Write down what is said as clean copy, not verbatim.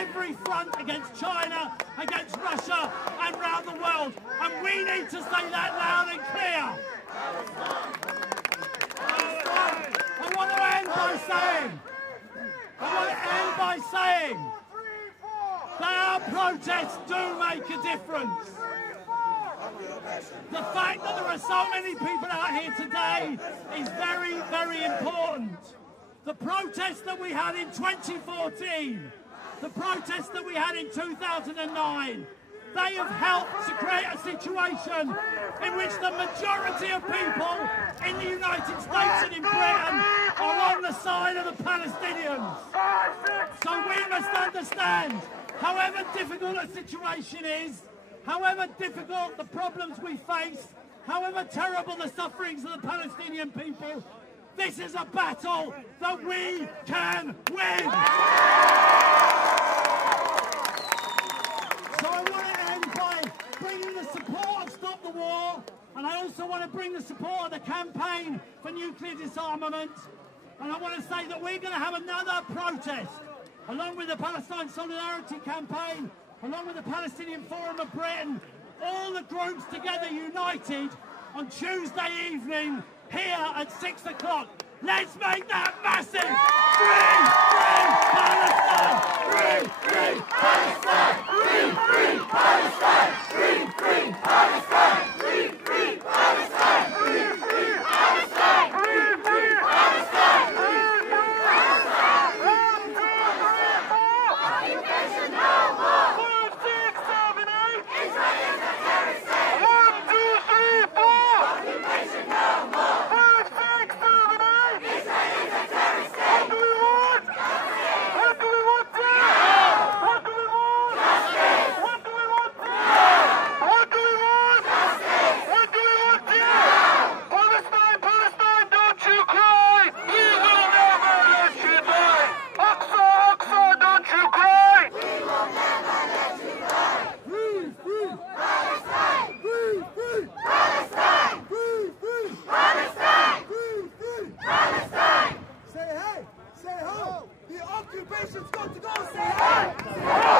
every front against China, against Russia and around the world. And we need to say that loud and clear. I want to end by saying that our protests do make a difference. The fact that there are so many people out here today is very, very important. The protests that we had in 2014, the protests that we had in 2009, they have helped to create a situation in which the majority of people in the United States and in Britain are on the side of the Palestinians. So we must understand, however difficult a situation is, however difficult the problems we face, however terrible the sufferings of the Palestinian people, this is a battle that we can win. So I want to end by bringing the support of Stop the War, and I also want to bring the support of the campaign for nuclear disarmament. And I want to say that we're going to have another protest, along with the Palestine Solidarity Campaign, along with the Palestinian Forum of Britain, all the groups together united on Tuesday evening here at 6 o'clock. Let's make that massive! Free! Free Palestine! Free! Free Palestine! Free! Free Palestine! Free! Free Palestine! Free! Free Palestine! Free! Free Palestine! Free! Free Palestine! Occupation no more! 5, 6, 7, 8! Israel is a terrorist state! 1, 2, 3, 4! Occupation no more! 5, 6, 7, 8! Israel is a terrorist state! What do we want? Justice! What do we want now? What do we want? Justice! What do we want now? What do we want? Justice! What do we want now? Palestine, Palestine, don't you cry! We will never let you die! Aqsa, Aqsa, don't you cry! We will never let you die! Free, free! Palestine! Free, free! Palestine! Free, free! Palestine! Free, free! Palestine! Say hey! Say ho! The occupation's got to go! Say hey! Say ho!